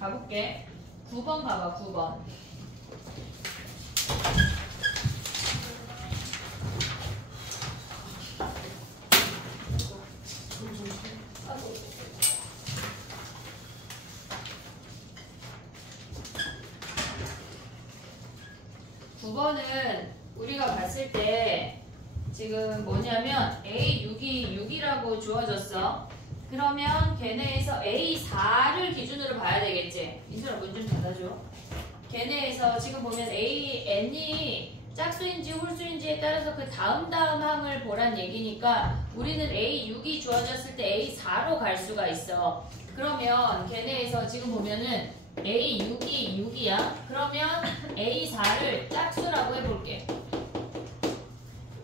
가볼게. 9번 가봐, 9번. (9번은) 우리가 봤을 때 지금 뭐냐면 A6이 6이라고 주어졌어. 그러면 걔네에서 A4를 기준으로 봐야 되겠지. 민수라 문 좀 닫아줘. 걔네에서 지금 보면 N이 짝수인지 홀수인지에 따라서 그 다음 항을 보란 얘기니까 우리는 A6이 주어졌을 때 A4로 갈 수가 있어. 그러면 걔네에서 지금 보면은 A6이 6이야. 그러면 A4를 짝수라고 해볼게.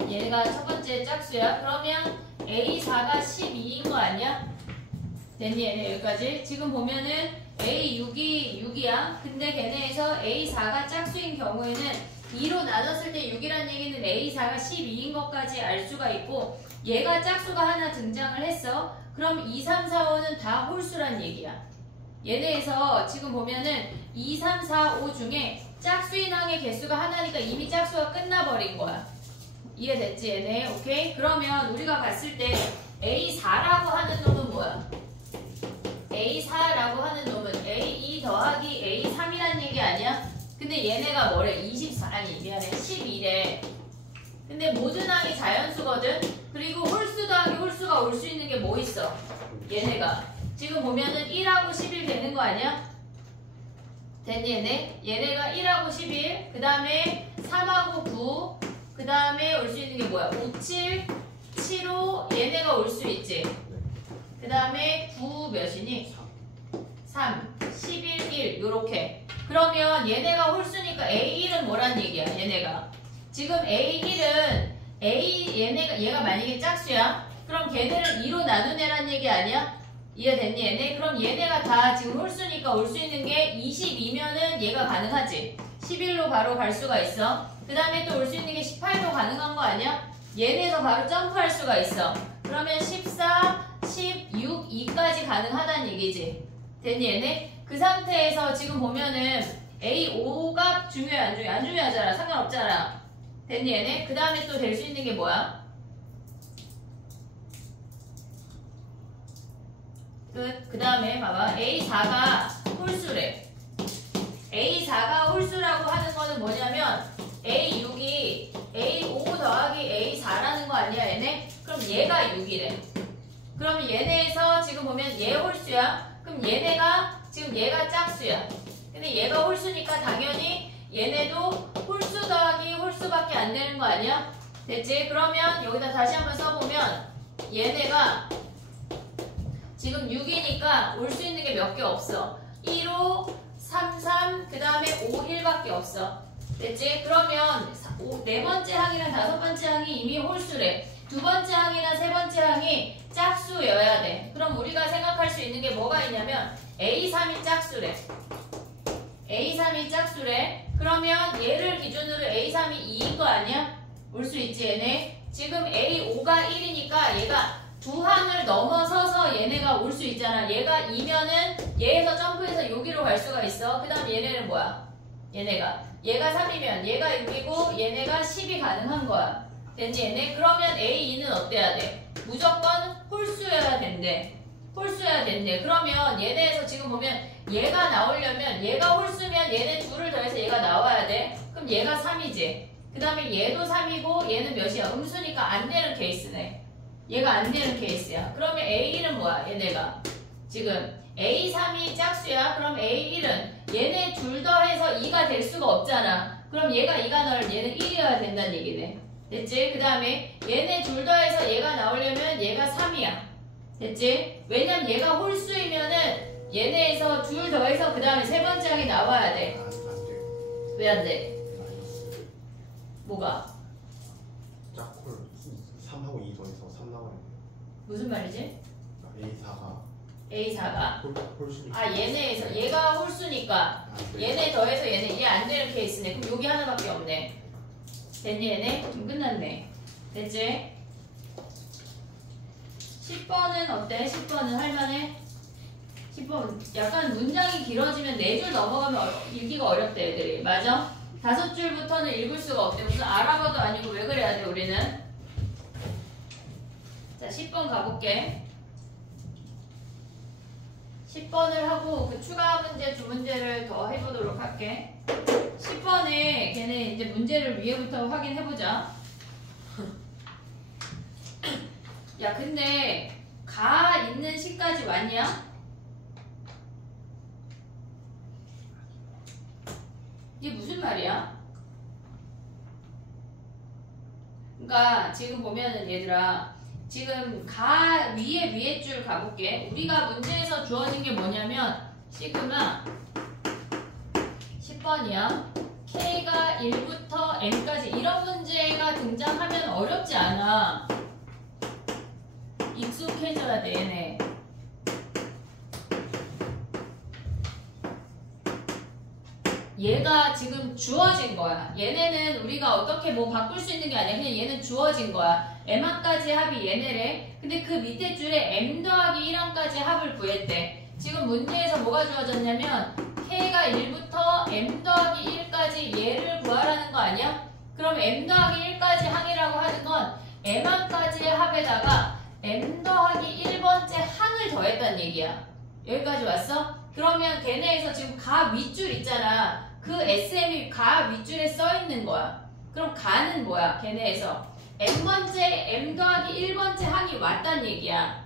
얘가 첫 번째 짝수야. 그러면 A4가 12인 거 아니야? 됐니? 얘네 여기까지. 지금 보면은 A6이 6이야. 근데 걔네에서 A4가 짝수인 경우에는 2로 나눴을 때 6이라는 얘기는 A4가 12인 것까지 알 수가 있고, 얘가 짝수가 하나 등장을 했어. 그럼 2, 3, 4, 5는 다 홀수란 얘기야. 얘네에서 지금 보면은 2, 3, 4, 5 중에 짝수인 항의 개수가 하나니까 이미 짝수가 끝나버린 거야. 이해됐지 얘네? 오케이? 그러면 우리가 봤을 때 A4라고 하는 놈은 뭐야? A4라고 하는 놈은 A2 더하기 A3이라는 얘기 아니야? 근데 얘네가 뭐래? 24, 아니 미안해 12래. 근데 모든 항이 자연수거든? 그리고 홀수 더하기 홀수가 올 수 있는 게 뭐 있어? 얘네가 지금 보면은 1하고 11 되는 거 아니야? 됐니 얘네? 얘네가 1하고 11, 그 다음에 3하고 9, 그 다음에 올 수 있는 게 뭐야? 5, 7, 7, 5 얘네가 올 수 있지. 그 다음에 9 몇이니? 3, 11, 1 요렇게. 그러면 얘네가 홀수니까 A1은 뭐란 얘기야? 얘네가 지금 A1은 얘가 만약에 짝수야? 그럼 걔네를 2로 나누네란 얘기 아니야? 이해됐니 얘네? 그럼 얘네가 다 지금 홀수니까 올 수 있는 게 22면은 얘가 가능하지. 11로 바로 갈 수가 있어. 그 다음에 또 올 수 있는 게 18도 가능한 거 아니야? 얘네에서 바로 점프할 수가 있어. 그러면 14, 16, 2까지 가능하다는 얘기지. 됐니 얘네? 그 상태에서 지금 보면은 A5가 중요해 안 중요해? 안 중요하잖아. 상관없잖아. 됐니 얘네? 그 다음에 또 될 수 있는 게 뭐야? 끝. 그 다음에 봐봐. A4가 홀수래. A4가 홀수라고 하는 거는 뭐냐면 A6이 A5 더하기 A4라는 거 아니야 얘네? 그럼 얘가 6이래. 그럼 얘네에서 지금 보면 얘 홀수야. 그럼 얘네가 지금 얘가 짝수야. 근데 얘가 홀수니까 당연히 얘네도 홀수 더하기 홀수밖에 안 되는 거 아니야? 됐지? 그러면 여기다 다시 한번 써보면 얘네가 지금 6이니까 올 수 있는 게 몇 개 없어. 1, 5, 3, 3, 그 다음에 5, 1밖에 없어. 됐지? 그러면 네 번째 항이랑 다섯 번째 항이 이미 홀수래. 두 번째 항이나 세 번째 항이 짝수여야 돼. 그럼 우리가 생각할 수 있는 게 뭐가 있냐면 A3이 짝수래. A3이 짝수래. 그러면 얘를 기준으로 A3이 2인 거 아니야? 올 수 있지 얘네? 지금 A5가 1이니까 얘가 두 항을 넘어서서 얘네가 올 수 있잖아. 얘가 2면은 얘에서 점프해서 여기로 갈 수가 있어. 그 다음 얘네는 뭐야? 얘가 3이면 얘가 6이고 얘네가 10이 가능한 거야. 됐니 얘네? 그러면 A2는 어때야 돼? 무조건 홀수여야 된대. 홀수여야 된대. 그러면 얘네에서 지금 보면 얘가 나오려면 얘가 홀수면 얘네 둘을 더해서 얘가 나와야 돼. 그럼 얘가 3이지. 그 다음에 얘도 3이고 얘는 몇이야? 음수니까 안 되는 케이스네. 얘가 안 되는 케이스야. 그러면 A1은 뭐야? 얘네가 지금 A3이 짝수야. 그럼 A1은 얘네 둘 더해서 2가 될 수가 없잖아. 그럼 얘가 2가 나올 얘는 1이어야 된다는 얘기네. 됐지? 그 다음에 얘네 둘 더해서 얘가 나오려면 얘가 3이야. 됐지? 왜냐면 얘가 홀수이면은 얘네에서 둘 더해서 그 다음에 세 번째 항이 나와야 돼. 왜 안 돼? 뭐가? 짝콜 3하고 2 더해서 3 나와야 돼요. 무슨 말이지? A4가 홀수니까. 아 얘네에서 얘가 홀수니까 얘네 더해서 얘네 얘 안 되는 케이스네. 그럼 여기 하나밖에 없네. 됐니 얘네? 좀 끝났네. 됐지? 10번은 어때? 10번은 할만해? 10번 약간 문장이 길어지면 4줄 넘어가면 읽기가 어렵대 애들이. 맞아? 5줄부터는 읽을 수가 없대. 무슨 아랍어도 아니고 왜 그래야 돼 우리는? 자 10번 가볼게. 10번을 하고 그 추가 문제 2문제를 더 해보도록 할게. 10번에 걔네 이제 문제를 위에부터 확인해보자. 야 근데 가 있는 시까지 왔냐? 이게 무슨 말이야? 그러니까 지금 보면은 얘들아 지금 가 위에 줄 가볼게. 우리가 문제에서 주어진 게 뭐냐면 시그마 10번이야. K가 1부터 M까지 이런 문제가 등장하면 어렵지 않아. 익숙해져야 돼 얘네. 얘가 지금 주어진 거야. 얘네는 우리가 어떻게 뭐 바꿀 수 있는 게 아니야. 그냥 얘는 주어진 거야. M항까지 합이 얘네래. 근데 그 밑에 줄에 M 더하기 1항까지 합을 구했대. 지금 문제에서 뭐가 주어졌냐면 K가 1부터 M 더하기 1까지 얘를 구하라는 거 아니야? 그럼 M 더하기 1까지 항이라고 하는 건 M항까지의 합에다가 M 더하기 1번째 항을 더했다는 얘기야. 여기까지 왔어? 그러면 걔네에서 지금 가 윗줄 있잖아. 그 SM이 가 윗줄에 써있는 거야. 그럼 가는 뭐야? 걔네에서 M번째 M 더하기 1번째 항이 왔단 얘기야.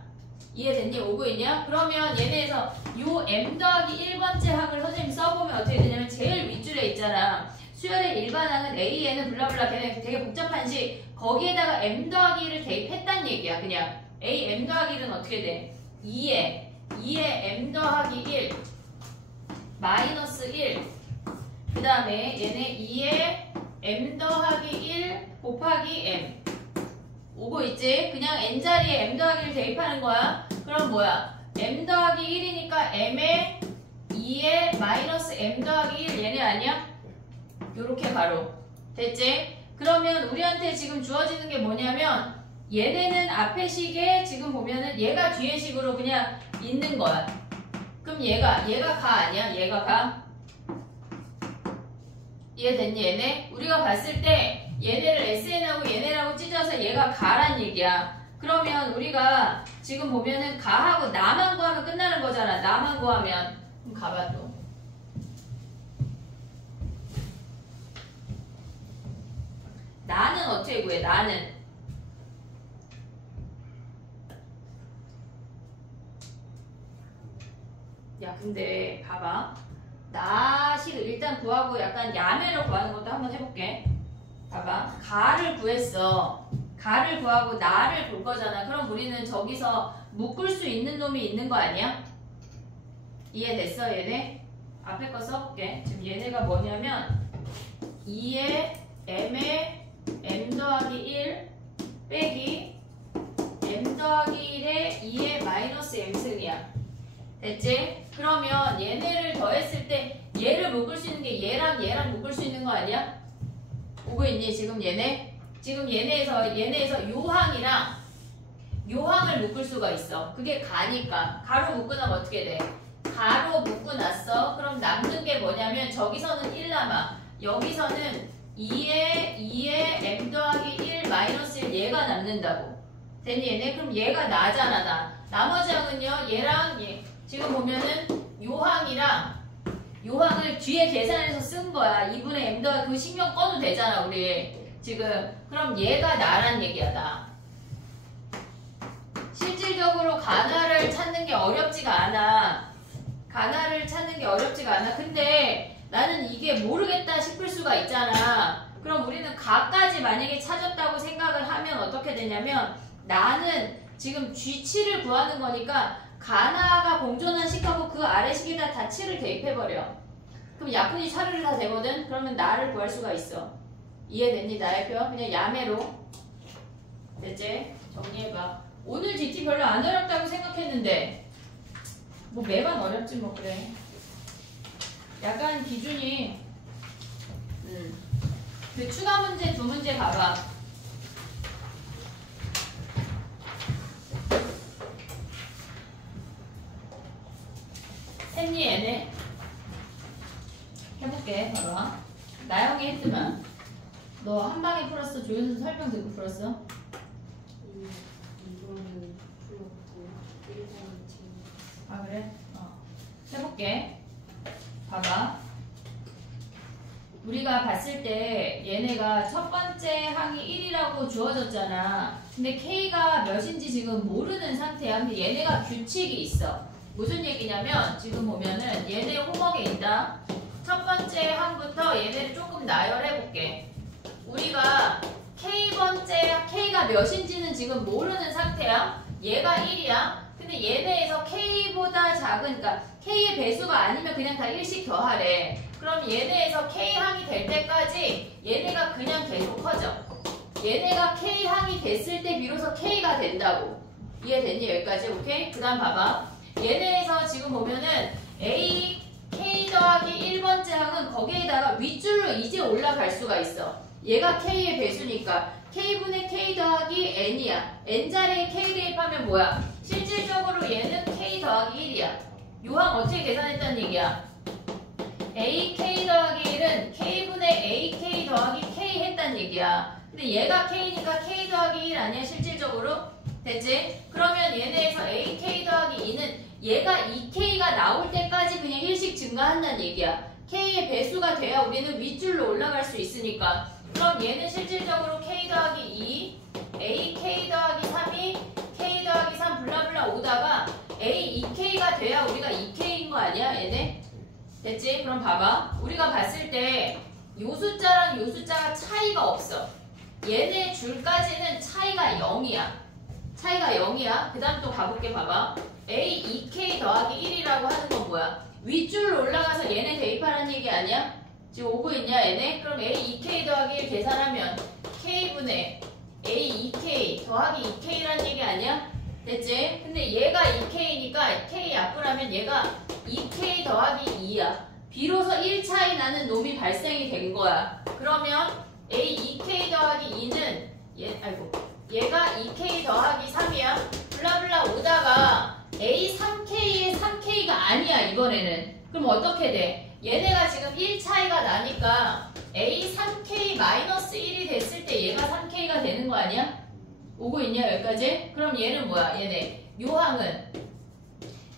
이해됐니? 오고 있냐? 그러면 얘네에서 요 M 더하기 1번째 항을 선생님이 써보면 어떻게 되냐면 제일 윗줄에 있잖아. 수열의 일반항은 AN은 블라블라 걔네 되게 복잡한 시 거기에다가 M 더하기 1을 대입했단 얘기야. 그냥 A M 더하기 1은 어떻게 돼? 2에 M 더하기 1 마이너스 1 그 다음에 얘네 2에 M 더하기 1 곱하기 M 오고 있지? 그냥 N자리에 M 더하기 1 대입하는 거야. 그럼 뭐야? M 더하기 1이니까 M에 2에 마이너스 M 더하기 1 얘네 아니야? 요렇게 가로 됐지? 그러면 우리한테 지금 주어지는 게 뭐냐면 얘네는 앞에 식에 지금 보면은 얘가 뒤에 식으로 그냥 있는 거야. 그럼 얘가 가 아니야? 얘가 가? 이해됐니 얘네? 우리가 봤을 때 얘네를 SN하고 얘네라고 찢어서 얘가 가란 얘기야. 그러면 우리가 지금 보면은 가하고 나만 구하면 끝나는 거잖아. 나만 구하면. 그럼 가봐 또. 나는 어떻게 구해? 나는 야 근데 봐봐. 나식을 일단 구하고 약간 야매로 구하는 것도 한번 해볼게. 봐봐. 가를 구했어. 가를 구하고 나를 볼 거잖아. 그럼 우리는 저기서 묶을 수 있는 놈이 있는 거 아니야? 이해됐어 얘네? 앞에 거 써볼게. 지금 얘네가 뭐냐면 2에 M에 M 더하기 1 빼기 M 더하기 1에 2에 마이너스 M승이야. 됐지? 그러면 얘네를 더했을 때 얘를 묶을 수 있는 게 얘랑 묶을 수 있는 거 아니야? 오고 있니 지금 얘네? 지금 얘네에서 요항이랑 요항을 묶을 수가 있어. 그게 가니까. 가로 묶고 나면 어떻게 돼? 가로 묶고 났어. 그럼 남는 게 뭐냐면 저기서는 1 남아. 여기서는 2에 M 더하기 1 마이너스 1 얘가 남는다고. 됐니 얘네? 그럼 얘가 나잖아 나. 나머지 항은요 얘랑 얘. 지금 보면은 요항을 뒤에 계산해서 쓴 거야. 2분의 M 더하기 그 신경 꺼도 되잖아 우리. 지금 그럼 얘가 나란 얘기야 나. 실질적으로 가나를 찾는 게 어렵지가 않아. 근데 나는 이게 모르겠다 싶을 수가 있잖아. 그럼 우리는 가까지 만약에 찾았다고 생각을 하면 어떻게 되냐면 나는 지금 G7을 구하는 거니까 가나가 공존한 식하고 그 아래 식에다 다 7을 대입해버려. 그럼 약분이 차르르 다 되거든? 그러면 나를 구할 수가 있어. 이해됐니 나의 표? 그냥 야매로. 됐지? 정리해봐. 오늘 GT 별로 안 어렵다고 생각했는데 뭐 매번 어렵지 뭐 그래. 약간 기준이 그 추가 문제 2문제 봐봐. 했니 얘네? 해볼게. 봐봐. 나영이 했더만. 너 한 방에 풀었어? 조윤수 설명 듣고 풀었어? 이거는 풀었고 1번은 지금 아 그래? 해볼게. 봐봐. 우리가 봤을 때 얘네가 첫 번째 항이 1이라고 주어졌잖아. 근데 K가 몇인지 지금 모르는 상태야. 근데 얘네가 규칙이 있어. 무슨 얘기냐면 지금 보면은 얘네 홈워크에 있다. 첫 번째 항부터 얘네를 조금 나열해볼게. 우리가 K가 몇인지는 지금 모르는 상태야. 얘가 1이야. 근데 얘네에서 K보다 작은, 그러니까 K의 배수가 아니면 그냥 다 1씩 더하래. 그럼 얘네에서 K항이 될 때까지 얘네가 그냥 계속 커져. 얘네가 K항이 됐을 때 비로소 K가 된다고. 이해됐니? 여기까지? 오케이? 그 다음 봐봐. 얘네에서 지금 보면은 A, K 더하기 1번째 항은 거기에다가 윗줄로 이제 올라갈 수가 있어. 얘가 K의 배수니까 K분의 K 더하기 N이야. N자리에 K 대입하면 뭐야? 실질적으로 얘는 K 더하기 1이야. 요항 어떻게 계산했다는 얘기야? AK 더하기 1은 K분의 AK 더하기 K 했다는 얘기야. 근데 얘가 K니까 K 더하기 1 아니야 실질적으로? 됐지? 그러면 얘네에서 AK 더하기 2는 얘가 2K가 나올 때까지 그냥 1씩 증가한다는 얘기야. K의 배수가 돼야 우리는 윗줄로 올라갈 수 있으니까. 그럼 얘는 실질적으로 K 더하기 2, AK 더하기 3이 K 더하기 3 블라블라 오다가 A 2K가 돼야 우리가 2K인 거 아니야 얘네? 됐지? 그럼 봐봐. 우리가 봤을 때 요 숫자랑 요 숫자가 차이가 없어. 얘네 줄까지는 차이가 0이야. 차이가 0이야. 그 다음 또 가볼게. 봐봐. A 2K 더하기 1이라고 하는 건 뭐야? 윗줄로 올라가서 얘네 대입하라는 얘기 아니야? 지금 오고 있냐 얘네? 그럼 A 2K 더하기 1 계산하면 K분의 A 2K 더하기 2K라는 얘기 아니야? 됐지? 근데 얘가 2K니까 K 약분하면 얘가 2K 더하기 2야. 비로소 1 차이 나는 놈이 발생이 된 거야. 그러면 A 2K 더하기 2는 얘가 2K 더하기 3이야. 블라블라 오다가 A 3K의 3K가 아니야 이번에는. 그럼 어떻게 돼? 얘네가 지금 1 차이가 나니까 A 3K 마이너스 1이 됐을 때 얘가 3K가 되는 거 아니야? 오고 있냐 여기까지? 그럼 얘는 뭐야? 얘네 요항은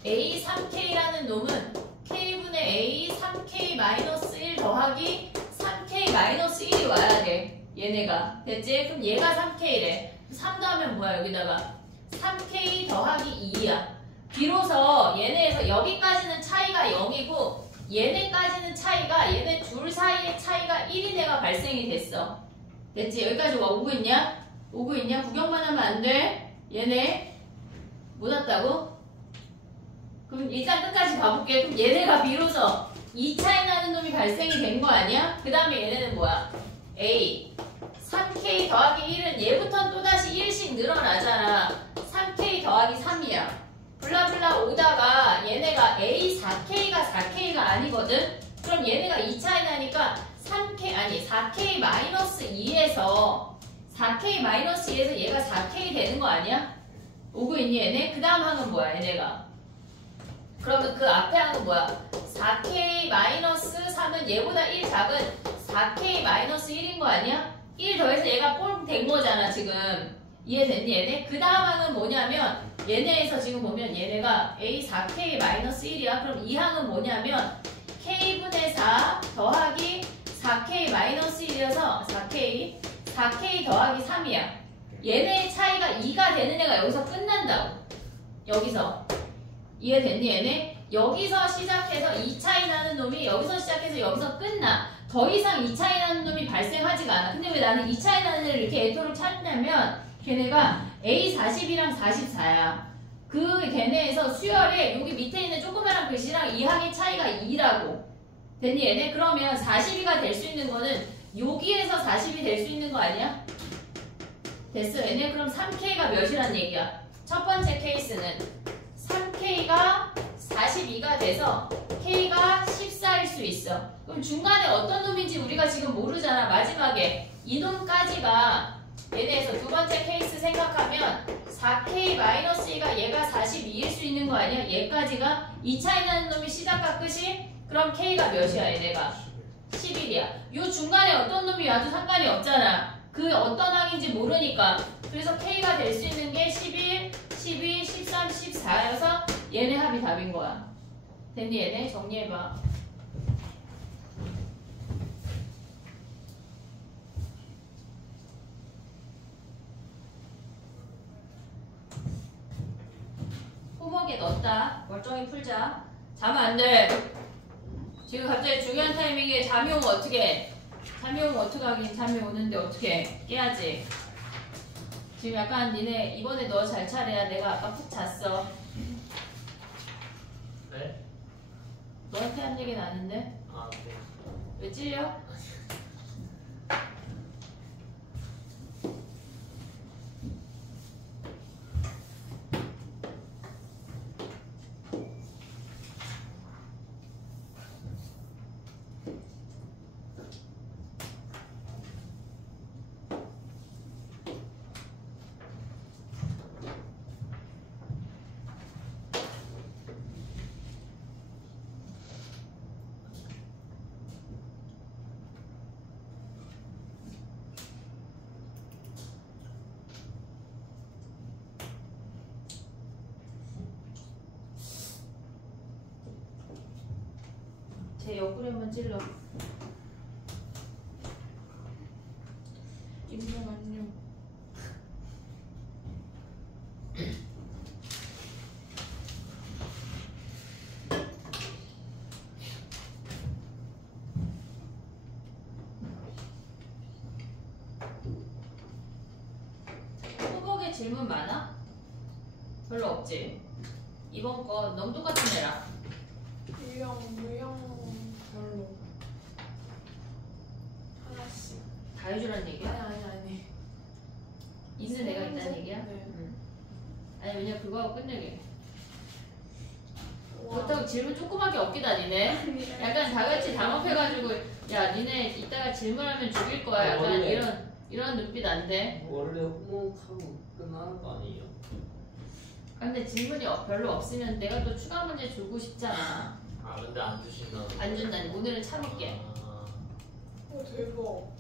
A 3K라는 놈은 K분의 A 3K 마이너스 1 더하기 3K 마이너스 1이 와야 돼. 얘네가. 됐지? 그럼 얘가 3K래. 3 더하면 뭐야 여기다가? 3K 더하기 2야. 비로소 얘네에서 여기까지는 차이가 0이고 얘네까지는 차이가 얘네 둘 사이의 차이가 1인 애가 발생이 됐어. 됐지? 여기까지 오고 있냐? 오고 있냐? 구경만 하면 안 돼. 얘네 못 왔다고? 그럼 일단 끝까지 가볼게. 그럼 얘네가 비로소 2 차이 나는 놈이 발생이 된 거 아니야? 그 다음에 얘네는 뭐야? A 3K 더하기 1은 얘부터는 또다시 1씩 늘어나잖아. 3K 더하기 3이야. 블라블라 오다가 얘네가 A 4K가 4K가 아니거든? 그럼 얘네가 2 차이 나니까 4K 마이너스 2에서 4K 마이너스 2에서 얘가 4K 되는 거 아니야? 오고 있니 얘네? 그 다음 항은 뭐야 얘네가? 그러면 그 앞에 항은 뭐야? 4K 마이너스 3은 얘보다 1 작은 4K 마이너스 1인 거 아니야? 1 더해서 얘가 뽕 된 거잖아 지금. 이해됐니 얘네? 그 다음 항은 뭐냐면 얘네에서 지금 보면 얘네가 A 4K 마이너스 1이야. 그럼 이 항은 뭐냐면 K분의 4 더하기 4K 마이너스 1이어서 4K 더하기 3이야. 얘네의 차이가 2가 되는 애가 여기서 끝난다고. 여기서. 이해됐니 얘네? 여기서 시작해서 2 차이 나는 놈이 여기서 시작해서 여기서 끝나. 더 이상 2 차이 나는 놈이 발생하지가 않아. 근데 왜 나는 2 차이 나는 애를 이렇게 애토록 찾냐면 걔네가 A40이랑 44야. 그 걔네에서 수열에 여기 밑에 있는 조그마한 글씨랑 이 항의 차이가 2라고. 됐니 얘네? 그러면 42가 될 수 있는 거는 여기에서 40이 될 수 있는 거 아니야? 됐어 얘네? 그럼 3K가 몇이란 얘기야? 첫 번째 케이스는 3K가 42가 돼서 K가 14일 수 있어. 그럼 중간에 어떤 놈인지 우리가 지금 모르잖아. 마지막에 이놈까지가 얘네에서 두 번째 케이스 생각하면 4K-2가 얘가 42일 수 있는 거 아니야? 얘까지가 이 차이 나는 놈이 시작과 끝이? 그럼 K가 몇이야 얘네가? 11이야. 요 중간에 어떤 놈이 와도 상관이 없잖아. 그 어떤 항인지 모르니까. 그래서 K가 될 수 있는 게 11, 12, 13, 14여서 얘네 합이 답인 거야. 됐니 얘네? 정리해봐. 홈워크에 넣었다. 멀쩡히 풀자. 자면 안 돼. 지금 갑자기 중요한 타이밍에 잠이 오면 어떻게 해? 잠이 오면 어떡하긴 잠이 오는데 어떻게 해? 깨야지. 지금 약간 니네 이번에 너 잘 차례야. 내가 아까 푹 잤어. 네? 너한테 한 얘기는 아닌데? 아, 네. 왜 찔려? 제 옆구리 한번 찔러. 인정 안녕. 후복에 질문 많아? 별로 없지? 이번 거 너무 똑같은 애라. 유형 별로. 하나씩. 다 해주란 얘기야? 아니. 있는 애가 있다는 얘기야? 네. 응. 아니 왜냐 그거하고 끝내게. 와. 그렇다고 질문 조그맣게 없기다 니네. 약간 다 같이 당업해가지고 야 니네 이따가 질문하면 죽일 거야. 약간 원래. 이런 눈빛 안 돼. 원래 호목하고 끝나는 거 아니에요? 근데 질문이 별로 없으면 내가 또 추가 문제 주고 싶잖아. 아, 근데 안 주신다고. 안 준다니. 오늘은 참을게. 아, 대박.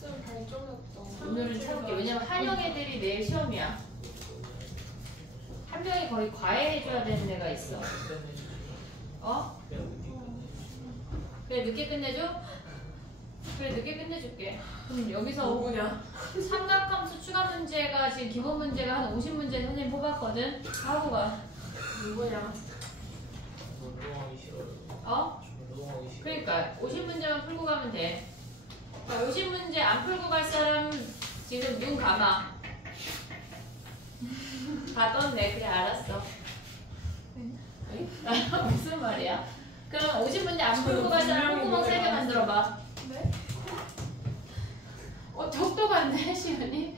쌤 발전했다. 오늘은 참을게. 왜냐면 한영 애들이 내일 시험이야. 한 명이 거의 과외해줘야 되는 애가 있어. 어? 그래 늦게 끝내줘? 그래 늦게 끝내줄게. 그럼 여기서 누구냐? 삼각함수 추가 문제가 지금 기본 문제가 한 50문제 선생님 뽑았거든? 하고 가. 누구냐? 운동하기 싫어요. 어? 운동하기 싫어요. 그러니까 50문제만 풀고 가면 돼. 50문제 안 풀고 갈 사람 지금 눈 감아. 다 떴네. 그래 알았어. 무슨 말이야? 그럼 50문제 안 풀고 갈 사람 콧구멍 3개 만들어봐. 네? 똑똑한데 시연이?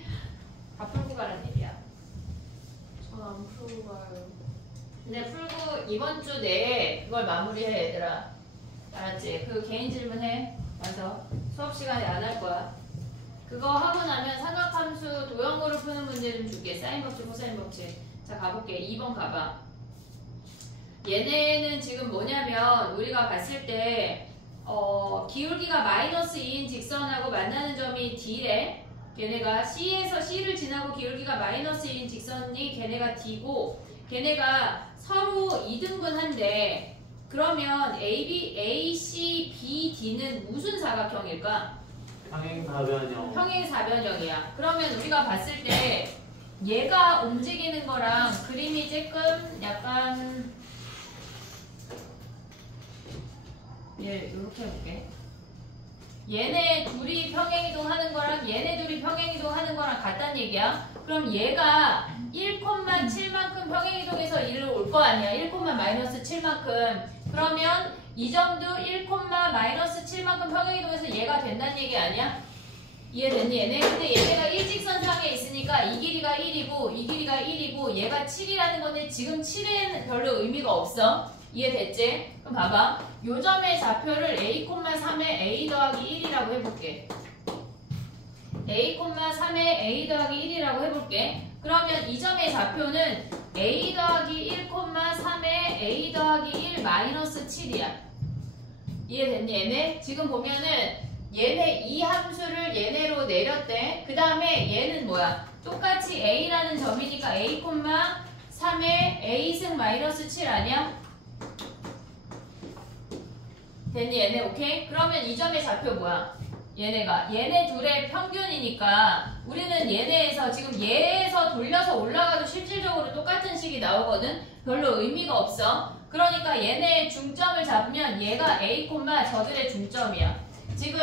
다 풀고 가란 얘기야. 전 안 풀고 가요. 근데 풀고 이번 주 내에 그걸 마무리해 얘들아. 알았지? 그 개인 질문해. 와서 수업 시간에 안 할 거야. 그거 하고 나면 삼각함수 도형으로 푸는 문제 좀 줄게. 사인 법칙, 코사인 법칙. 자 가볼게. 2번 가봐. 얘네는 지금 뭐냐면 우리가 봤을 때 기울기가 마이너스 2인 직선하고 만나는 점이 D래. 걔네가 C에서 C를 지나고 기울기가 마이너스 2인 직선이 걔네가 D고 걔네가 서로 2등분한데 그러면 A, C, B, D는 무슨 사각형일까? 평행사변형. 평행사변형이야. 그러면 우리가 봤을 때 얘가 움직이는 거랑 그림이 조금 약간 얘 이렇게 해볼게. 얘네 둘이 평행이동 하는 거랑 얘네 둘이 평행이동 하는 거랑 같다는 얘기야. 그럼 얘가 1,7만큼 평행이동해서 1로 올 거 아니야. 1,-7만큼. 그러면 이 점도 1,-7만큼 평행이동해서 얘가 된다는 얘기 아니야? 이해됐니 얘네? 근데 얘네가 일직선상에 있으니까 이 길이가 1이고 이 길이가 1이고 얘가 7이라는 건데 지금 7에는 별로 의미가 없어. 이해됐지? 그럼 봐봐. 요 점의 좌표를 A,3에 A 더하기 1이라고 해볼게. a, 3의 a 더하기 1이라고 해볼게. 그러면 이 점의 좌표는 a 더하기 1, 3의 a 더하기 1 마이너스 7이야. 이해됐니 얘네? 지금 보면은 얘네 이 함수를 얘네로 내렸대. 그 다음에 얘는 뭐야? 똑같이 a라는 점이니까 a, 3의 a승 마이너스 7 아니야? 됐니 얘네? 오케이? 그러면 이 점의 좌표 뭐야? 얘네 둘의 평균이니까 우리는 얘네에서 지금 얘에서 돌려서 올라가도 실질적으로 똑같은 식이 나오거든? 별로 의미가 없어. 그러니까 얘네의 중점을 잡으면 얘가 a, 저들의 중점이야. 지금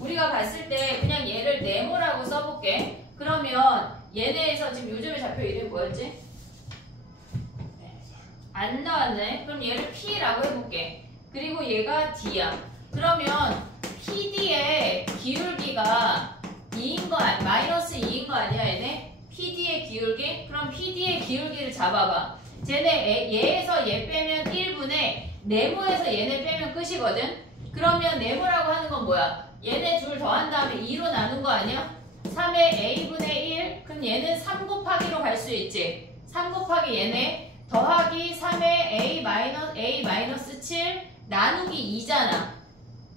우리가 봤을 때 그냥 얘를 네모라고 써볼게. 그러면 얘네에서 지금 요즘의 좌표 이름이 뭐였지? 안 나왔네. 그럼 얘를 P라고 해볼게. 그리고 얘가 D야. 그러면 PD의 기울기가 2인 거 마이너스 2인 거 아니야 얘네? PD의 기울기? 그럼 PD의 기울기를 잡아봐. 쟤네 얘에서 얘 빼면 1분의 네모에서 얘네 빼면 끝이거든? 그러면 네모라고 하는 건 뭐야? 얘네 둘 더한 다음에 2로 나눈 거 아니야? 3의 a분의 1? 그럼 얘는 3 곱하기로 갈 수 있지? 3 곱하기 얘네 더하기 3의 a 마이너스 7 나누기 2잖아.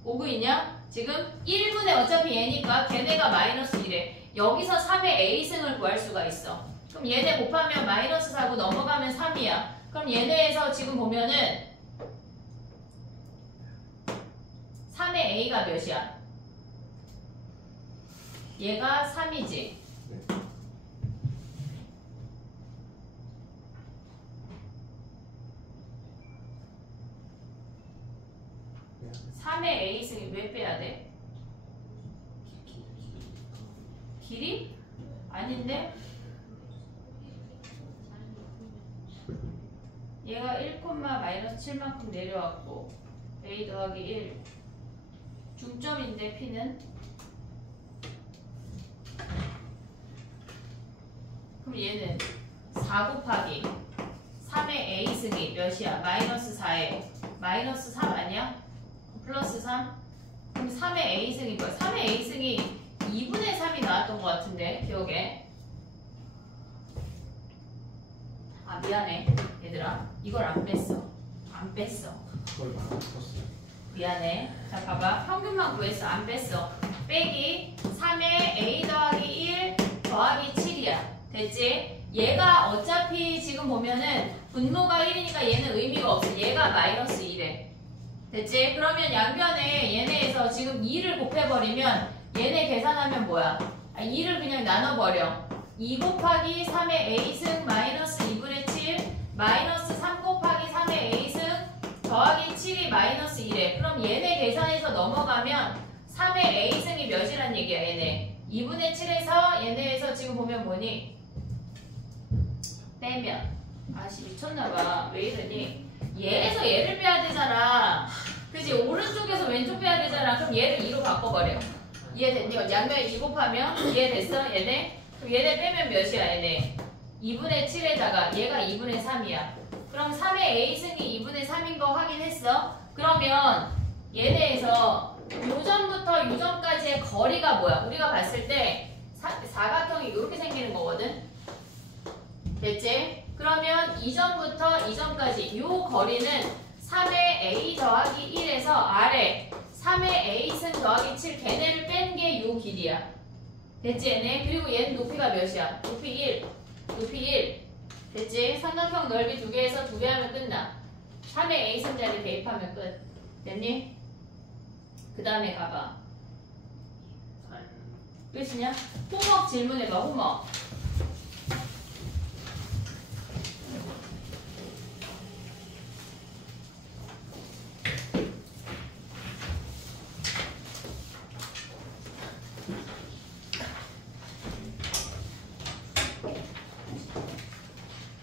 오고 있냐? 지금 1분의 어차피 얘니까 걔네가 마이너스 1에 여기서 3의 a승을 구할 수가 있어. 그럼 얘네 곱하면 마이너스 4고 넘어가면 3이야. 그럼 얘네에서 지금 보면은 3의 a가 몇이야? 얘가 3이지. 네. 3의 a승이 왜 빼야 돼? 길이? 아닌데? 얘가 1, 마이너스 7만큼 내려왔고 a 더하기 1 중점인데 p는? 그럼 얘는 4 곱하기 3의 a승이 몇이야? 마이너스 4에 마이너스 3 아니야? 플러스 3? 그럼 3의 a승이 뭐야? 3의 a승이 2분의 3이 나왔던 것 같은데 기억에. 아 미안해 얘들아 이걸 안 뺐어. 그걸 말았었어요. 미안해. 자 봐봐 평균만 구했어. 안 뺐어. 빼기 3의 a 더하기 1 더하기 7이야. 됐지? 얘가 어차피 지금 보면은 분모가 1이니까 얘는 의미가 없어. 얘가 마이너스 1에. 됐지? 그러면 양변에 얘네에서 지금 2를 곱해버리면 얘네 계산하면 뭐야? 2를 그냥 나눠버려. 2 곱하기 3의 a승 마이너스 2분의 7 마이너스 3 곱하기 3의 a승 더하기 7이 마이너스 1에. 그럼 얘네 계산해서 넘어가면 3의 a승이 몇이란 얘기야 얘네. 2분의 7에서 얘네에서 지금 보면 뭐니? 빼면. 아씨 미쳤나봐. 왜 이러니? 얘에서 얘를 빼야 되잖아. 그치? 오른쪽에서 왼쪽 빼야 되잖아. 그럼 얘를 2로 바꿔버려. 이해됐니? 양면에 2 곱하면 이해됐어? 얘네? 그럼 얘네 빼면 몇이야 얘네? 2분의 7에다가 얘가 2분의 3이야. 그럼 3의 a승이 2분의 3인 거 확인했어? 그러면 얘네에서 요점부터 요점까지의 거리가 뭐야? 우리가 봤을 때 사각형이 이렇게 생기는 거거든? 됐지? 그러면 이 점부터 이 점까지 이 거리는 3의 a 더하기 1에서 아래 3의 a승 더하기 7 걔네를 뺀 게 이 길이야. 됐지 얘네? 그리고 얘는 높이가 몇이야? 높이 1. 높이 1. 됐지? 삼각형 넓이 2개에서 2배 하면 끝나. 3의 a승 자리 대입하면 끝. 됐니? 그 다음에 가봐. 끝이냐? 홈워크 질문해봐. 홈워크.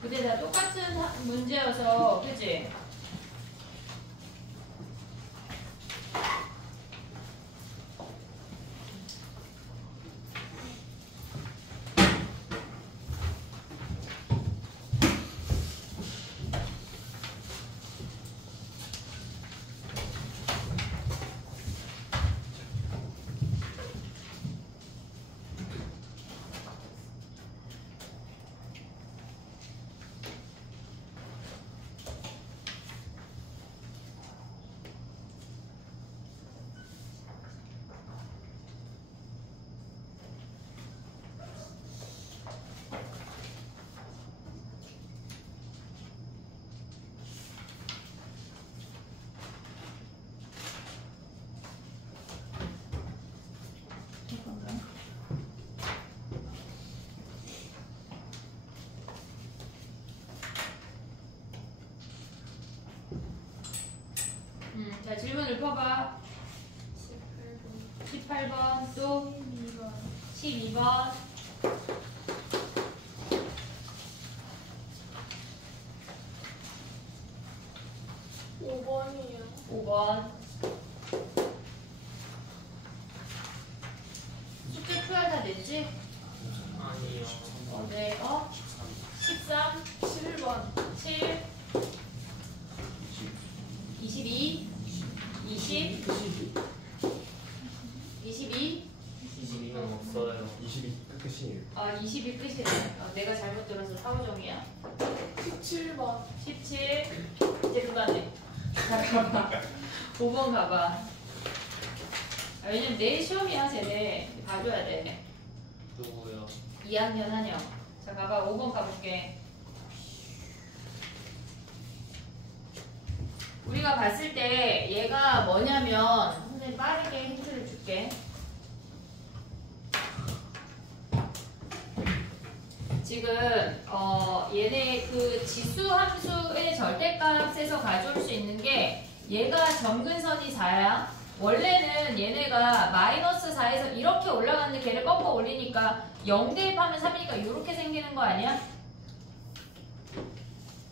근데 다 똑같은 문제여서 그치? 자, 질문을 펴봐. 18번. 18번 또 12번. 12번. 5번이요. 5번. 숙제 표현 다 냈지? 아니요. 네. 13, 7번. 7, 22, 20, 22. 22는 없어요. 22 끝이에요. 20이 끝이네. 내가 잘못 들어서 사고정이야. 17번. 17. 이제 그만해. 자, 가봐. 5번 가봐. 왜냐면 내일 시험이야, 쟤네. 봐줘야 돼. 누구요? 2학년 한영. 자, 가봐. 5번 가볼게. 우리가 봤을 때 얘가 뭐냐면, 선생님 빠르게 힌트를 줄게. 지금 얘네 그 지수 함수의 절대값에서 가져올 수 있는 게 얘가 점근선이 4야. 원래는 얘네가 마이너스 4에서 이렇게 올라갔는데 걔를 꺾어 올리니까 0 대입하면 3이니까 이렇게 생기는 거 아니야?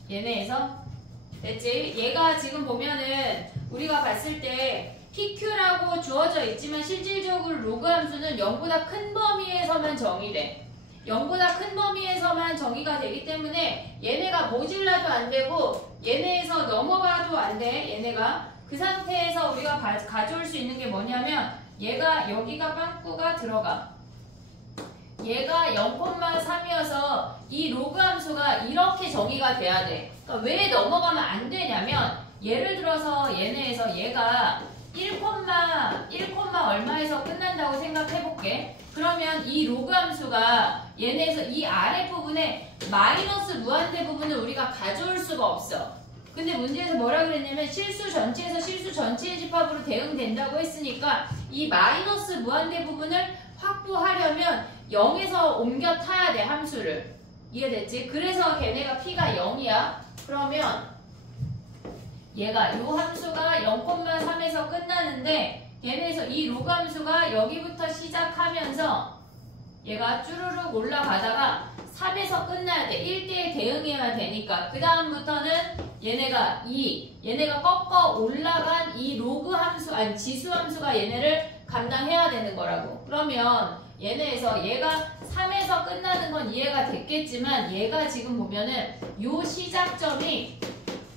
얘네에서 됐지? 얘가 지금 보면은 우리가 봤을 때 PQ라고 주어져 있지만 실질적으로 로그 함수는 0보다 큰 범위에서만 정의돼. 0보다 큰 범위에서만 정의가 되기 때문에 얘네가 모질라도 안 되고 얘네에서 넘어가도 안 돼. 얘네가 그 상태에서 우리가 가져올 수 있는 게 뭐냐면 얘가 여기가 빵꾸가 들어가. 얘가 0,3이어서 이 로그 함수가 이렇게 정의가 돼야 돼. 그러니까 왜 넘어가면 안 되냐면 예를 들어서 얘네에서 얘가 1, 얼마에서 끝난다고 생각해 볼게. 그러면 이 로그 함수가 얘네에서 이 아랫부분에 마이너스 무한대 부분을 우리가 가져올 수가 없어. 근데 문제에서 뭐라 그랬냐면 실수 전체에서 실수 전체의 집합으로 대응된다고 했으니까 이 마이너스 무한대 부분을 확보하려면 0에서 옮겨 타야 돼, 함수를. 이해됐지? 그래서 걔네가 P가 0이야. 그러면 얘가 요 함수가 0,3에서 끝나는데 얘네에서 이 로그 함수가 여기부터 시작하면서 얘가 쭈르륵 올라가다가 3에서 끝나야 돼. 1대1 대응해야 되니까. 그 다음부터는 얘네가 꺾어 올라간 이 로그 함수, 아니 지수 함수가 얘네를 감당해야 되는 거라고. 그러면 얘네에서 얘가 3에서 끝나는 건 이해가 됐겠지만 얘가 지금 보면은 요 시작점이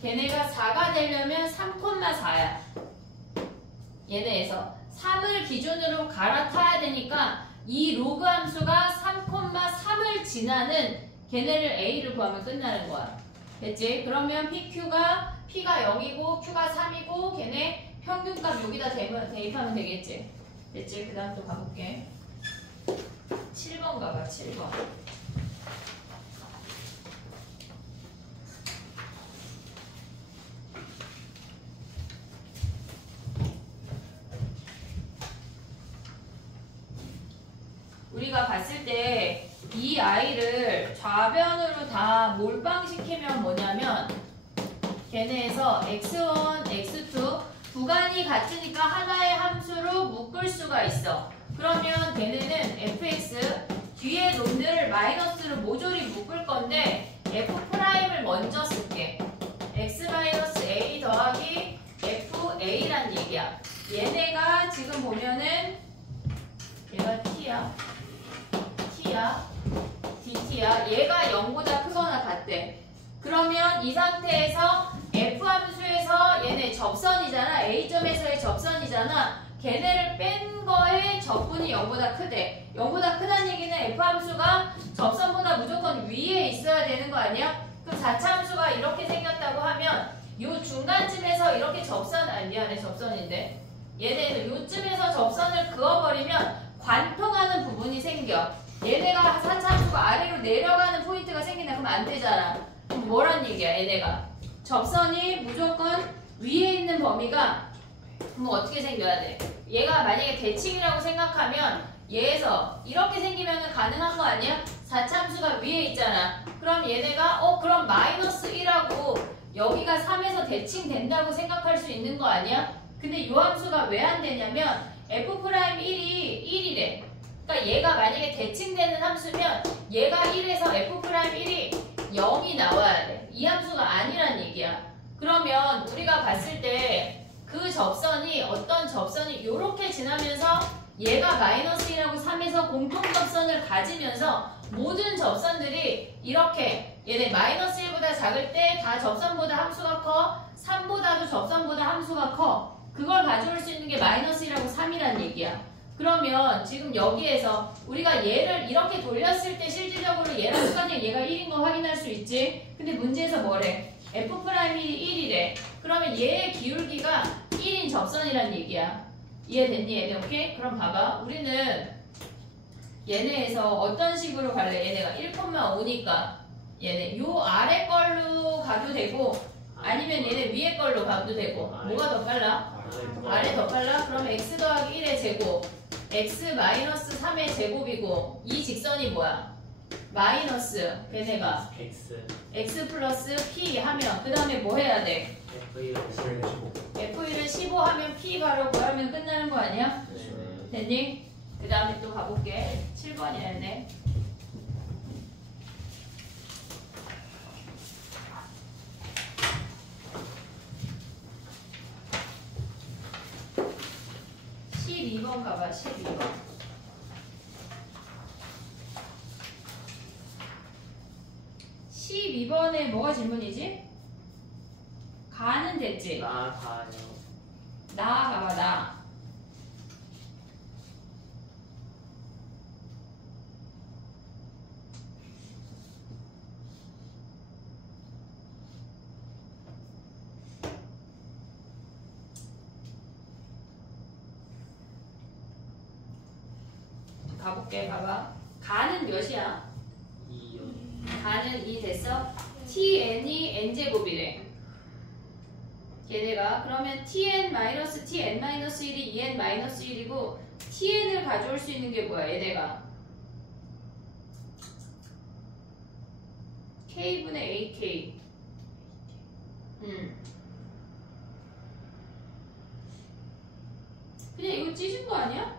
걔네가 4가 되려면 3,4야. 얘네에서 3을 기준으로 갈아타야 되니까 이 로그 함수가 3,3을 지나는 걔네를 A를 구하면 끝나는 거야. 됐지? 그러면 P가 0이고 Q가 3이고 걔네 평균값 여기다 대입하면 되겠지? 됐지? 그 다음 또 가볼게. 7번 가봐. 7번. 우리가 봤을 때 이 아이를 좌변으로 다 몰빵시키면 뭐냐면 걔네에서 x1, x2 구간이 같으니까 하나의 함수로 묶을 수가 있어. 그러면 걔네는 fx 뒤에 놈들을 마이너스로 모조리 묶을 건데 f'을 먼저 쓸게. x-a 더하기 fa란 얘기야. 얘네가 지금 보면은 얘가 t야. dt야. 얘가 0보다 크거나 같대. 그러면 이 상태에서 f함수에서 얘네 접선이잖아. a점에서의 접선이잖아. 걔네를 뺀 거에 적분이 0보다 크대. 0보다 크다는 얘기는 f함수가 접선보다 무조건 위에 있어야 되는 거 아니야? 그럼 4차 함수가 이렇게 생겼다고 하면 요 중간쯤에서 이렇게 미안해, 접선인데 얘네는 요쯤에서 접선을 그어버리면 관통하는 부분이 생겨. 얘네가 4차 함수가 아래로 내려가는 포인트가 생긴다. 그러면 안 되잖아. 그럼 뭐란 얘기야, 얘네가? 접선이 무조건 위에 있는 범위가 뭐 어떻게 생겨야 돼? 얘가 만약에 대칭이라고 생각하면 얘에서 이렇게 생기면 가능한 거 아니야? 4차 함수가 위에 있잖아. 그럼 얘네가 그럼 마이너스 1하고 여기가 3에서 대칭된다고 생각할 수 있는 거 아니야? 근데 이 함수가 왜 안 되냐면 f'1이 1이래. 그러니까 얘가 만약에 대칭되는 함수면 얘가 1에서 f'1이 0이 나와야 돼. 이 함수가 아니란 얘기야. 그러면 우리가 봤을 때 그 접선이 어떤 접선이 이렇게 지나면서 얘가 -1하고 3에서 공통접선을 가지면서 모든 접선들이 이렇게 얘네 -1보다 작을 때 다 접선보다 함수가 커. 3보다도 접선보다 함수가 커. 그걸 가져올 수 있는 게 -1하고 3이란 얘기야. 그러면 지금 여기에서 우리가 얘를 이렇게 돌렸을 때 실질적으로 얘랑 똑같은 얘가 1인 거 확인할 수 있지. 근데 문제에서 뭐래? F'이 1이래. 그러면 얘의 기울기가 1인 접선이란 얘기야. 이해됐니 얘네? 오케이? 그럼 봐봐. 우리는 얘네에서 어떤 식으로 갈래? 얘네가 1,5니까 얘네 요 아래 걸로 가도 되고 아니면 얘네 위에 걸로 가도 되고. 뭐가 더 빨라? 아래 더 빨라? 그럼 x 더하기 1의 제곱 x-3의 제곱이고 이 직선이 뭐야? 마이너스 걔네가 x 플러스 p 하면 그 다음에 뭐 해야 돼? F1을 15 하면 p 바로 구하면 끝나는 거 아니야? 됐니? 그 다음에 또 가볼게. 7번이었네. 가봐. 12번. 12번에 뭐가 질문이지? 가는 됐지? 나가요. 나가봐 나. 가볼게. 봐봐. 가는 몇이야? 2요. 가는 2 됐어? tn이 n제곱이래. 얘네가 그러면 tn-tn-1이 2n-1이고 tn을 가져올 수 있는 게 뭐야? 얘네가 k분의 ak. 그냥 이거 찢은 거 아니야?